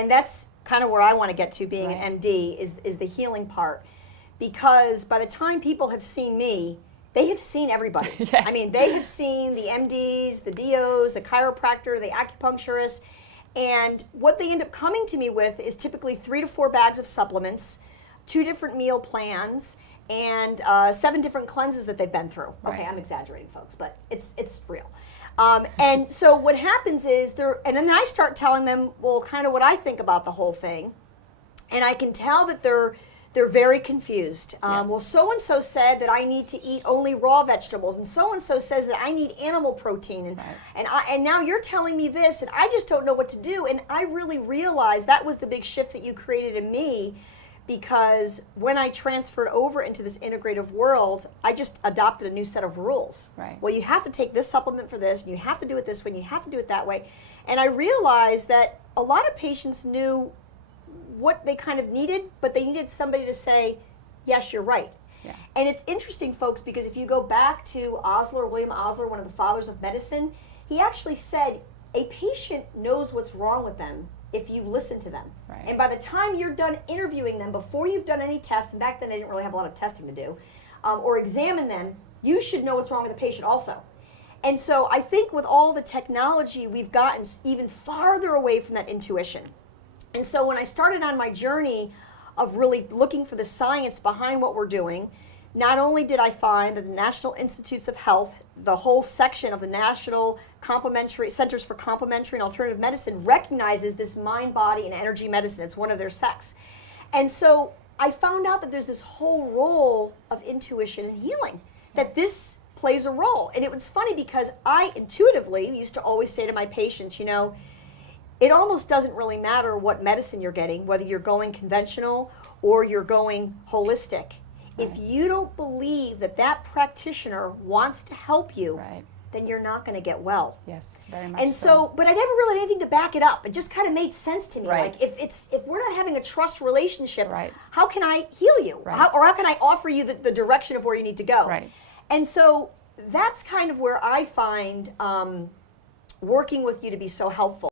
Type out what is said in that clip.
And that's kind of where I want to get to being an MD is the healing part. Because by the time people have seen me, they have seen everybody. Yes. I mean, they have seen the MDs, the DOs, the chiropractor, the acupuncturist, and what they end up coming to me with is typically 3 to 4 bags of supplements, 2 different meal plans, and 7 different cleanses that they've been through. Okay, I'm exaggerating, folks, but it's real. And so what happens is and then I start telling them, well, kind of what I think about the whole thing, and I can tell that they're very confused. Well, so-and-so said that I need to eat only raw vegetables, and so-and-so says that I need animal protein, and now you're telling me this, and I just don't know what to do. And I really realized that was the big shift that you created in me, because when I transferred over into this integrative world, I just adopted a new set of rules. Well, you have to take this supplement for this, and you have to do it this way, and you have to do it that way. And I realized that a lot of patients knew what they kind of needed, but they needed somebody to say, yes, you're right. And it's interesting, folks, because if you go back to William Osler, one of the fathers of medicine, he actually said a patient knows what's wrong with them if you listen to them. And by the time you're done interviewing them, before you've done any tests, and back then they didn't really have a lot of testing to do, or examine them, you should know what's wrong with the patient also. And so I think with all the technology, we've gotten even farther away from that intuition. And so when I started on my journey of really looking for the science behind what we're doing, not only did I find that the National Institutes of Health, the whole section of the National Centers for Complementary and Alternative Medicine recognizes this mind, body, and energy medicine. It's one of their sects. And so I found out that there's this whole role of intuition and healing, that this plays a role. And it was funny because I intuitively used to always say to my patients, it almost doesn't really matter what medicine you're getting, whether you're going conventional or you're going holistic. If you don't believe that that practitioner wants to help you, then you're not going to get well. Yes, very much and so. But I never really had anything to back it up. It just kind of made sense to me. Like if we're not having a trust relationship, how can I heal you? How can I offer you the direction of where you need to go? And so that's kind of where I find working with you to be so helpful.